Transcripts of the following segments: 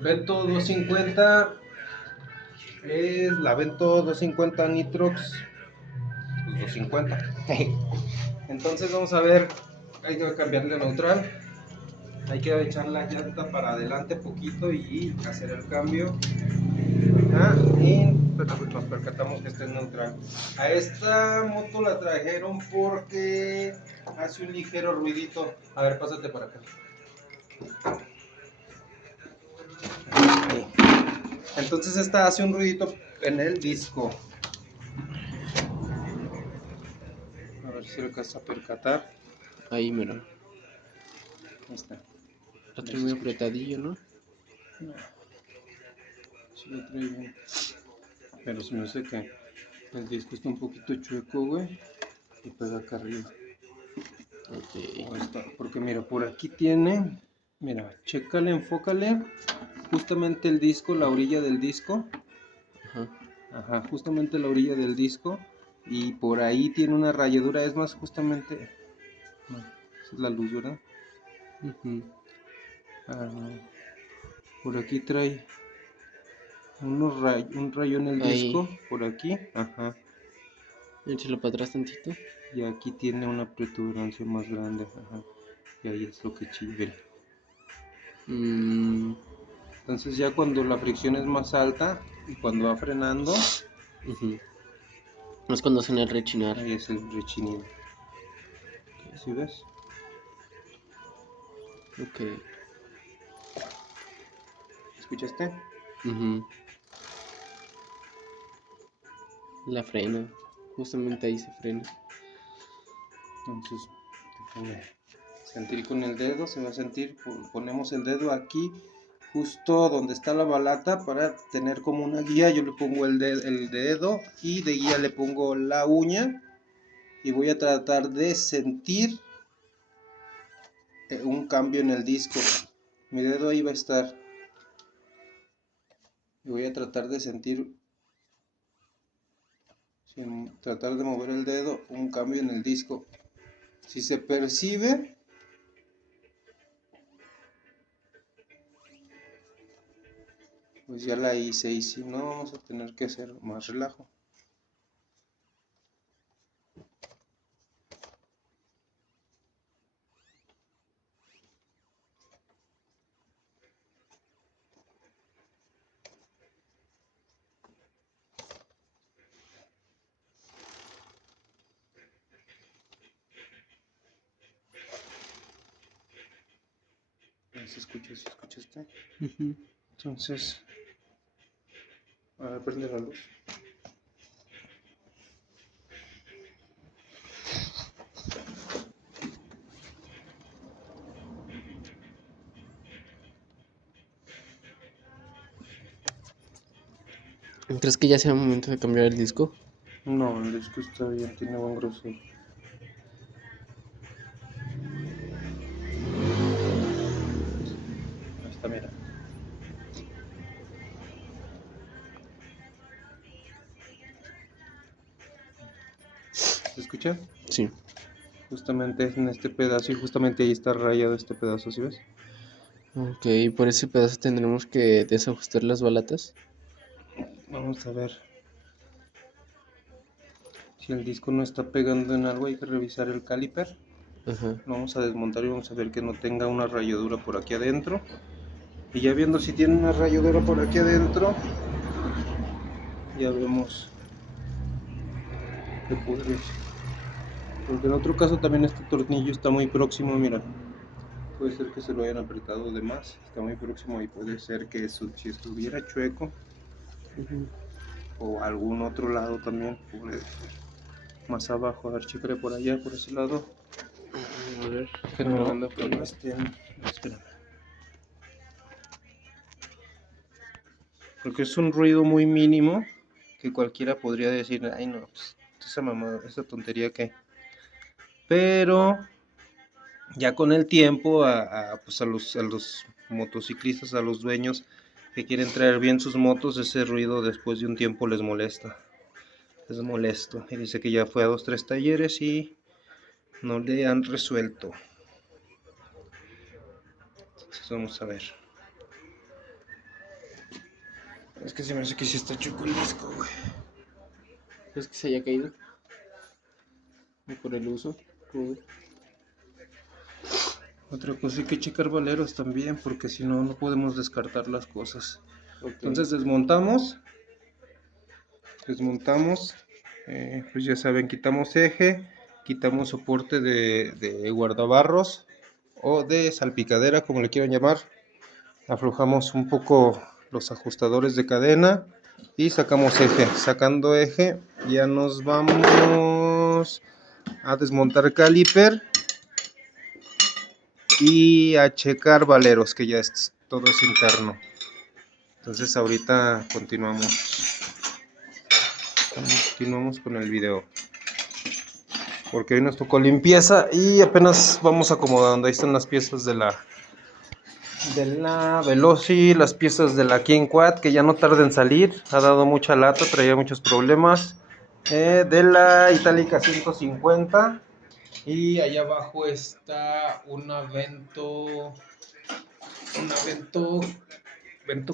Vento 250 es la Vento 250 Nitrox, pues 250. Entonces vamos a ver, hay que cambiarle neutral, hay que echar la llanta para adelante poquito y hacer el cambio. Y nos percatamos que esté neutral. A esta moto la trajeron porque hace un ligero ruidito. A ver, pásate para acá. Entonces esta hace un ruidito en el disco. A ver si alcanza a percatar. Ahí, mira. Ahí está. Lo trae muy apretadillo, ¿no? No. Sí lo trae bien. Pero se me hace que el disco está un poquito chueco, güey. Y pega acá arriba. Ok. Ahí está. Porque mira, por aquí tiene. Mira, chécale, enfócale. Justamente el disco, la orilla del disco. Ajá. Ajá, justamente la orilla del disco. Y por ahí tiene una rayadura. Es más, justamente. No, esa es la luz, ¿verdad? Por aquí trae un rayo en el Ahí. disco. Por aquí. Ajá. Échalo para atrás tantito. Y aquí tiene una protuberancia más grande. Ajá. Y ahí es lo que chilla. Entonces ya cuando la fricción es más alta y cuando va frenando, Es cuando hacen el rechinar. ahí es el rechinido. ¿Sí ves? Ok. ¿Escuchaste? La frena. Justamente ahí se frena. Entonces, déjame sentir con el dedo, se va a sentir, ponemos el dedo aquí, justo donde está la balata, para tener como una guía. Yo le pongo el dedo y de guía le pongo la uña y voy a tratar de sentir un cambio en el disco. Mi dedo ahí va a estar y voy a tratar de sentir, sin tratar de mover el dedo, un cambio en el disco. Si se percibe, pues ya la hice, y si no, vamos a tener que hacer más relajo. ¿Se escucha? ¿Se escuchaste? Entonces, a ver, prende la luz. ¿Crees que ya sea momento de cambiar el disco? No, el disco está bien, tiene buen grosor. Ahí está, mira. ¿Se escucha? Sí. Justamente en este pedazo y justamente ahí está rayado este pedazo, ¿sí ves? Ok, por ese pedazo tendremos que desajustar las balatas. Vamos a ver. Si el disco no está pegando en algo, hay que revisar el caliper. Ajá. Lo vamos a desmontar y vamos a ver que no tenga una rayadura por aquí adentro. Y ya viendo si tiene una rayadura por aquí adentro, ya vemos qué podría ser. Porque en otro caso también este tornillo está muy próximo, mira. Puede ser que se lo hayan apretado de más, está muy próximo y puede ser que si estuviera chueco o algún otro lado también, más abajo. A ver, chécale por allá, por ese lado. A ver. Generando que no estén. Espérame. Porque es un ruido muy mínimo que cualquiera podría decir, ay no, pues, esa mamá, esa tontería que. Pero ya con el tiempo pues a los motociclistas, a los dueños que quieren traer bien sus motos, ese ruido después de un tiempo les molesta. Es molesto. Y dice que ya fue a 2, 3 talleres y no le han resuelto. Entonces vamos a ver. Es que se me hace que sí está chueco el disco, güey. ¿Es que se haya caído? ¿Y por el uso? ¿Cómo? Otra cosa, hay que checar valeros también, porque si no, no podemos descartar las cosas. Ok. Entonces desmontamos, pues ya saben, quitamos eje, quitamos soporte de guardabarros o de salpicadera, como le quieran llamar. Aflojamos un poco los ajustadores de cadena y sacamos eje. Sacando eje ya nos vamos a desmontar caliper y a checar valeros, que ya todo es interno. Entonces ahorita continuamos con el video, porque hoy nos tocó limpieza y apenas vamos acomodando. Ahí están las piezas de la Veloci, las piezas de la King Quad, que ya no tarda en salir. Ha dado mucha lata, traía muchos problemas. De la Itálica 150. Y allá abajo está una ¿Vento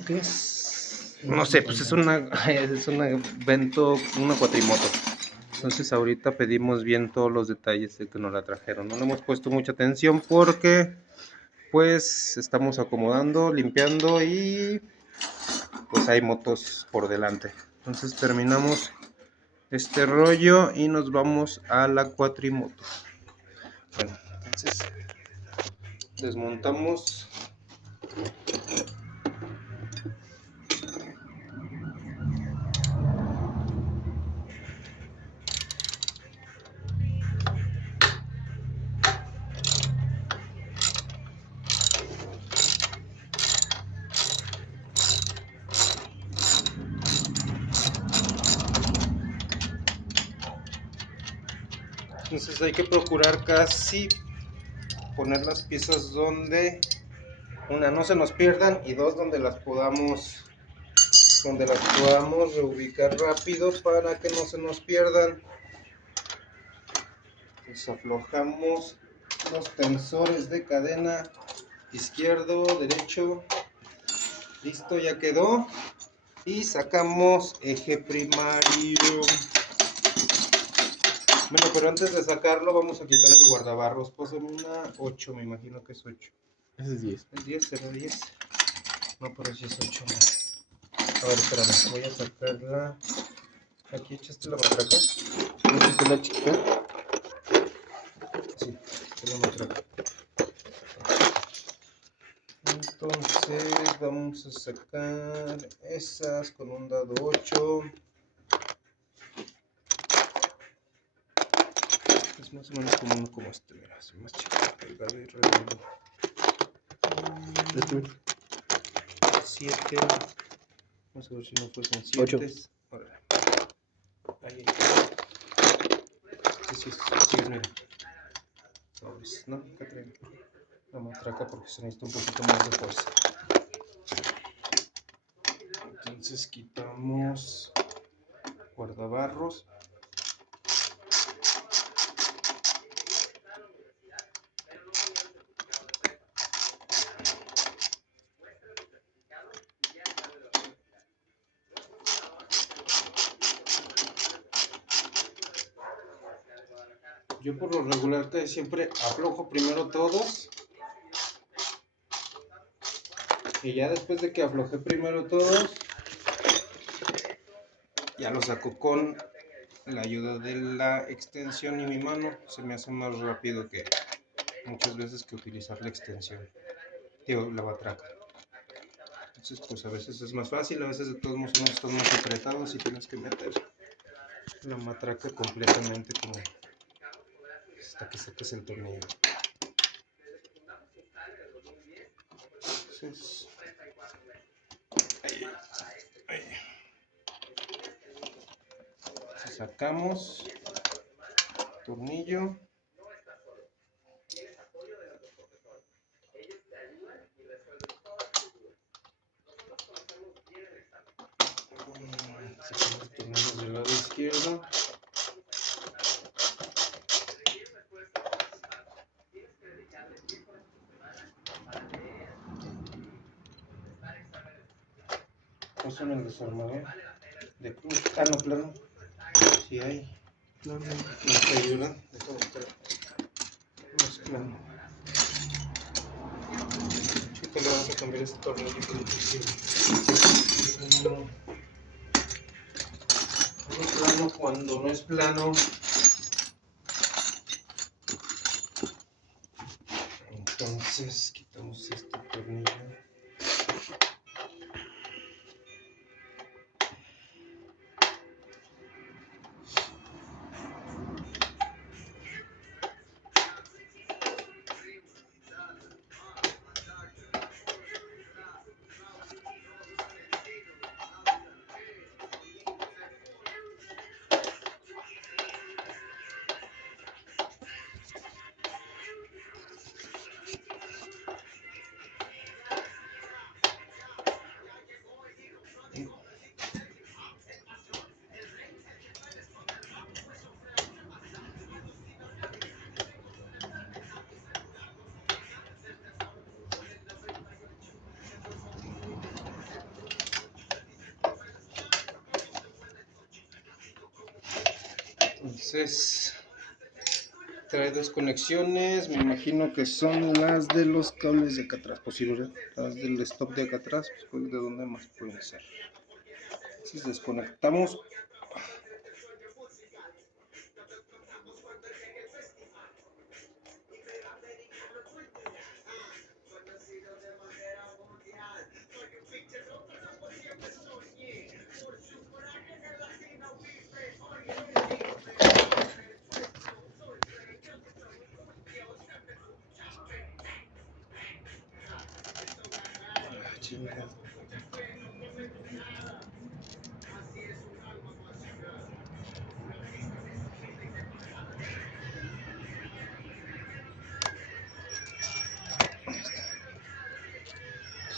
qué es? No sé, pues es una Vento, una cuatrimoto. Entonces ahorita pedimos bien todos los detalles de que nos la trajeron. No le hemos puesto mucha atención porque pues estamos acomodando, limpiando y pues hay motos por delante. Entonces terminamos este rollo y nos vamos a la cuatrimoto. Bueno, entonces desmontamos. Entonces hay que procurar casi poner las piezas donde, una, no se nos pierdan, y dos, donde las podamos reubicar rápido para que no se nos pierdan. Entonces aflojamos los tensores de cadena, izquierdo, derecho, listo, ya quedó. Y sacamos eje primario. Bueno, pero antes de sacarlo vamos a quitar el guardabarros. Pásame una 8, me imagino que es 8. Ese es 10. ¿Es 10? ¿Será 10? No, pero si es 8. A ver, espérame, voy a sacarla. ¿Aquí echaste la matraca? ¿No es la chiquita? Sí, es la matraca. Entonces vamos a sacar esas con un dado 8. Es más o menos como uno como este, mira, es más chico, delgado y redondo. 7. Vamos a ver si no fuesen 7. 8. Ahí. Sí, mira. No, acá traigo la matraca porque se necesita un poquito más de fuerza. Entonces quitamos guardabarros. Yo por lo regular que siempre aflojo primero todos. Y ya después de que aflojé primero todos, ya lo saco con la ayuda de la extensión y mi mano. Se me hace más rápido que muchas veces que utilizar la extensión. Digo, la matraca. Entonces pues a veces es más fácil, a veces de todos modos están más apretados y tienes que meter la matraca completamente como hasta que saques el tornillo. Entonces, ahí. Sacamos tornillo. Sacamos los tornillos del lado izquierdo. Puso en el desarmador de cruz. Ah, no, plano. Sí hay. No, no. No te ayuda. Déjame buscar. No es plano. Chico, le vamos a cambiar este tornillo que no sirve. No. No es plano cuando no es plano. Entonces quitamos este tornillo. Entonces trae dos conexiones, me imagino que son las de los cables de acá atrás, posible, las del stop de acá atrás, pues de dónde más pueden ser. Entonces desconectamos. Chingada.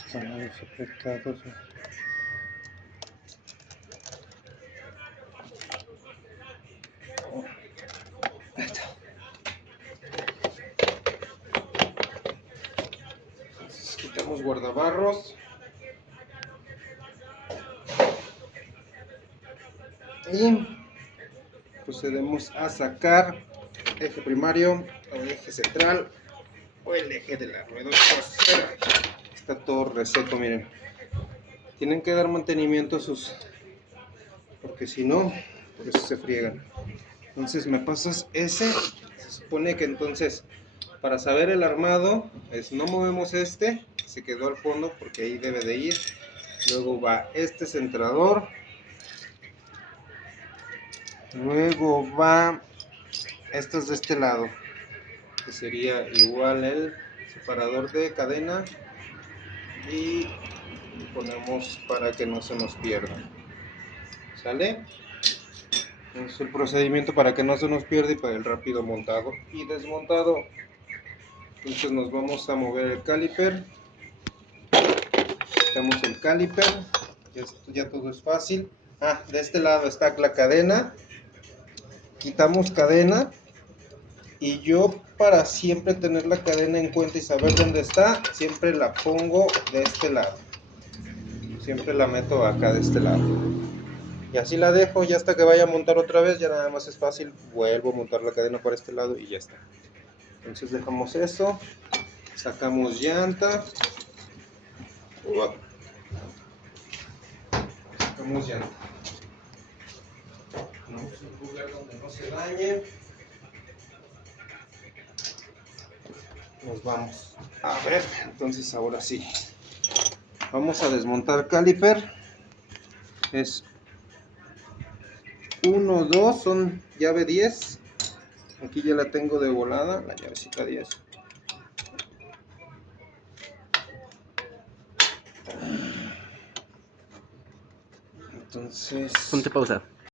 Están desafectados. Entonces, quitamos guardabarros. Y procedemos a sacar eje primario o eje central o el eje de la rueda trasera. Está todo reseco, miren. Tienen que dar mantenimiento a sus, porque si no, por eso se friegan. Entonces me pasas ese. Se supone que entonces para saber el armado es no movemos este, se quedó al fondo porque ahí debe de ir. Luego va este centrador. Luego va estos de este lado, que sería igual el separador de cadena, y ponemos para que no se nos pierda. ¿Sale? Es el procedimiento para que no se nos pierda y para el rápido montado y desmontado. Entonces nos vamos a mover el caliper. Quitamos el caliper. Ya todo es fácil. De este lado está la cadena. Quitamos cadena. Y yo, para siempre tener la cadena en cuenta y saber dónde está, siempre la pongo de este lado. Siempre la meto acá de este lado. Y así la dejo, ya hasta que vaya a montar otra vez, ya nada más es fácil, vuelvo a montar la cadena para este lado y ya está. Entonces dejamos eso, sacamos llanta. Sacamos llanta. Ponemos un lugar donde no se dañe. Nos vamos a ver, entonces ahora sí. Vamos a desmontar caliper. Es 1, 2, son llave 10. Aquí ya la tengo de volada, la llavecita 10. Entonces... Ponte pausa.